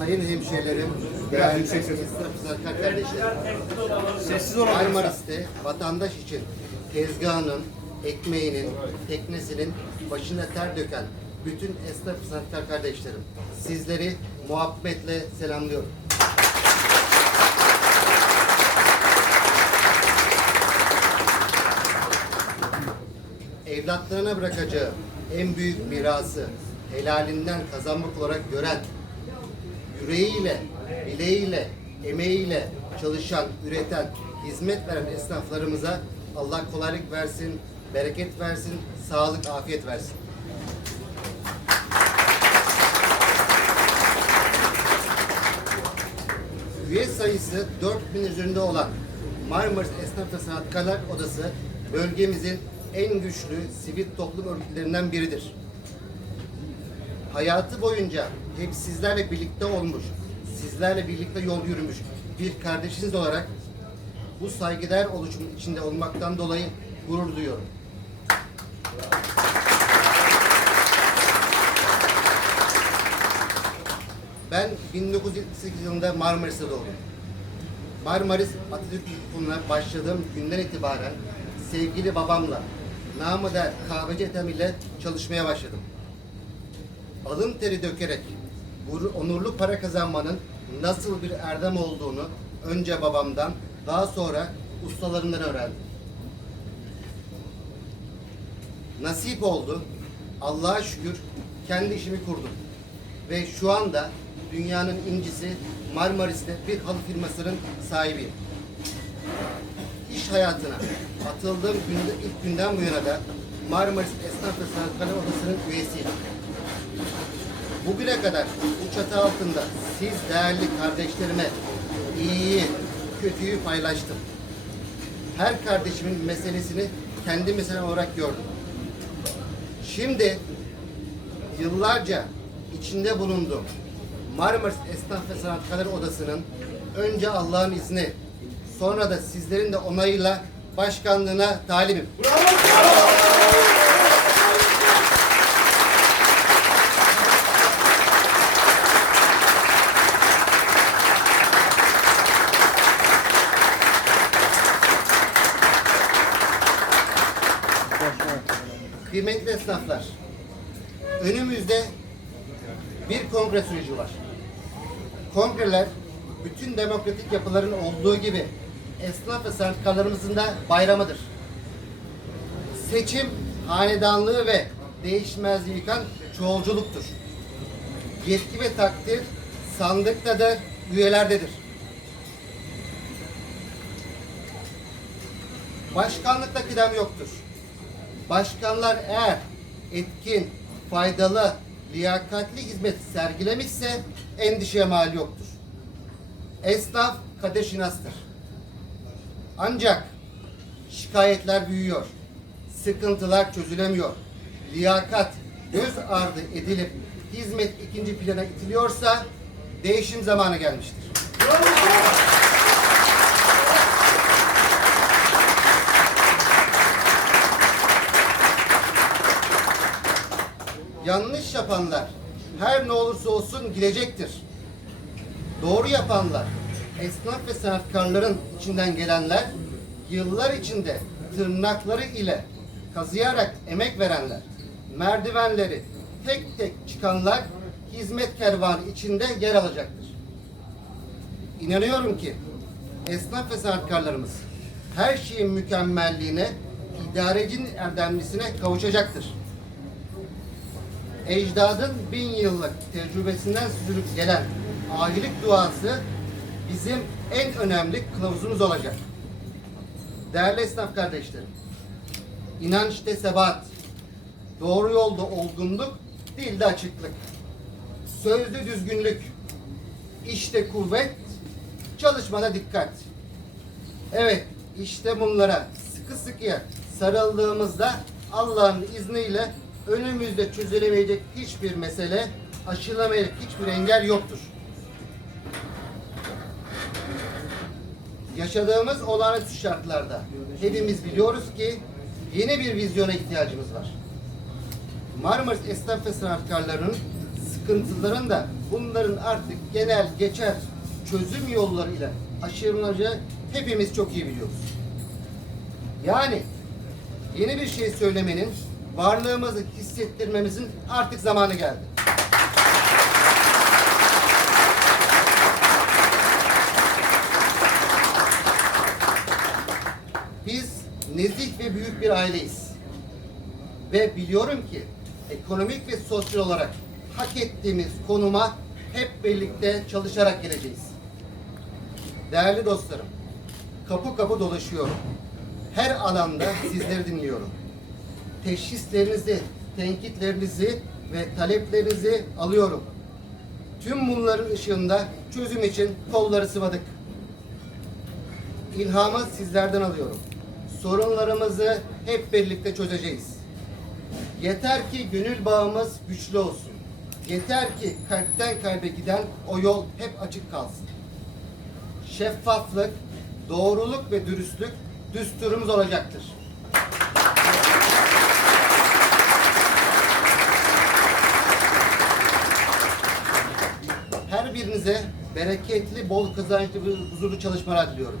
sayın hemşehrilerim, değerli esnaf kardeşlerim. Sessiz olun. Marmaris'te vatandaş için tezgahının, ekmeğinin, teknesinin başına ter döken bütün esnaf esnaf kardeşlerim, sizleri muhabbetle selamlıyorum. evlatlarına bırakacağı en büyük mirası helalinden kazanmak olarak gören, yüreğiyle, bileğiyle, emeğiyle çalışan, üreten, hizmet veren esnaflarımıza Allah kolaylık versin, bereket versin, sağlık, afiyet versin. Üye sayısı 4000 üzerinde olan Marmaris Esnaf ve Sanatkarlar Odası bölgemizin en güçlü sivil toplum örgütlerinden biridir. Hayatı boyunca hep sizlerle birlikte olmuş, sizlerle birlikte yol yürümüş bir kardeşiniz olarak bu saygıdeğer oluşumun içinde olmaktan dolayı gurur duyuyorum. Ben 1978 yılında Marmaris'te doğdum. Marmaris Atatürk İlkokulu'na başladığım günden itibaren sevgili babamla, namı der kahveci Ethem ile çalışmaya başladım. Alın teri dökerek onurlu para kazanmanın nasıl bir erdem olduğunu önce babamdan, daha sonra ustalarından öğrendim. Nasip oldu. Allah'a şükür kendi işimi kurdum. Ve şu anda dünyanın incisi Marmaris'te bir halı firmasının sahibiyim. İş hayatına atıldığım günde, ilk günden bu yana da Marmaris Esnaf ve Sanatkarlar Odası'nın üyesiyim. Bugüne kadar bu çatı altında siz değerli kardeşlerime iyiyi, kötüyü paylaştım. Her kardeşimin meselesini kendi meselem olarak gördüm. Şimdi yıllarca içinde bulunduğum Marmaris Esnaf ve Sanatkarlar Odası'nın önce Allah'ın izni sonra da sizlerin de onayıyla başkanlığına talibim. Kıymetli esnaflar, önümüzde bir kongre süreci var. Kongreler bütün demokratik yapıların olduğu gibi esnaf ve sanatkarlarımızın da bayramıdır. Seçim, hanedanlığı ve değişmezliği yıkan çoğulculuktur. Yetki ve takdir sandıktadır, üyelerdedir. Başkanlıkta kıdem yoktur. Başkanlar eğer etkin, faydalı, liyakatli hizmet sergilemişse endişeye mal yoktur. Esnaf kader şinastır. Ancak şikayetler büyüyor. Sıkıntılar çözülemiyor. Liyakat göz ardı edilip hizmet ikinci plana itiliyorsa değişim zamanı gelmiştir. Yanlış yapanlar her ne olursa olsun gidecektir. Doğru yapanlar, esnaf ve sanatkarların içinden gelenler, yıllar içinde tırnakları ile kazıyarak emek verenler, merdivenleri tek tek çıkanlar hizmet kervanı içinde yer alacaktır. İnanıyorum ki esnaf ve sanatkarlarımız her şeyin mükemmelliğine, idarecinin erdemlisine kavuşacaktır ecdadın bin yıllık tecrübesinden süzülüp gelen ahilik duası bizim en önemli kılavuzumuz olacak. Değerli esnaf kardeşlerim, inançta sebat, doğru yolda olgunluk, dilde açıklık, sözlü düzgünlük, işte kuvvet, çalışmada dikkat. Evet, işte bunlara sıkı sıkıya sarıldığımızda Allah'ın izniyle önümüzde çözülemeyecek hiçbir mesele, aşılamayacak hiçbir engel yoktur. Yaşadığımız olağanüstü şartlarda hepimiz biliyoruz ki yeni bir vizyona ihtiyacımız var. Marmaris esnaf ve sanatkarlarının sıkıntıların da bunların artık genel geçer çözüm yollarıyla aşılacağı hepimiz çok iyi biliyoruz. Yani yeni bir şey söylemenin, varlığımızı hissettirmemizin artık zamanı geldi. Biz nezih ve büyük bir aileyiz. Ve biliyorum ki ekonomik ve sosyal olarak hak ettiğimiz konuma hep birlikte çalışarak geleceğiz. Değerli dostlarım, kapı kapı dolaşıyorum. Her alanda sizleri dinliyorum. Teşhislerinizi, tenkitlerinizi ve taleplerinizi alıyorum. Tüm bunların ışığında çözüm için kolları sıvadık. İlhamı sizlerden alıyorum. Sorunlarımızı hep birlikte çözeceğiz. Yeter ki gönül bağımız güçlü olsun. Yeter ki kalpten kalbe giden o yol hep açık kalsın. Şeffaflık, doğruluk ve dürüstlük düsturumuz olacaktır. Her birinize bereketli, bol kazançlı ve huzurlu çalışmalar diliyorum.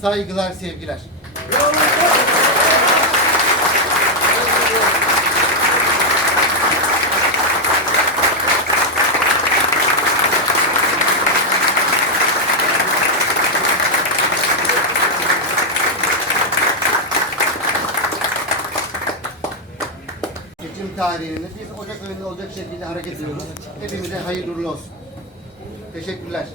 Saygılar, sevgiler. Tarihini biz Ocak ayında olacak şekilde hareket ediyoruz. Hepimize hayırlı olsun. Teşekkürler.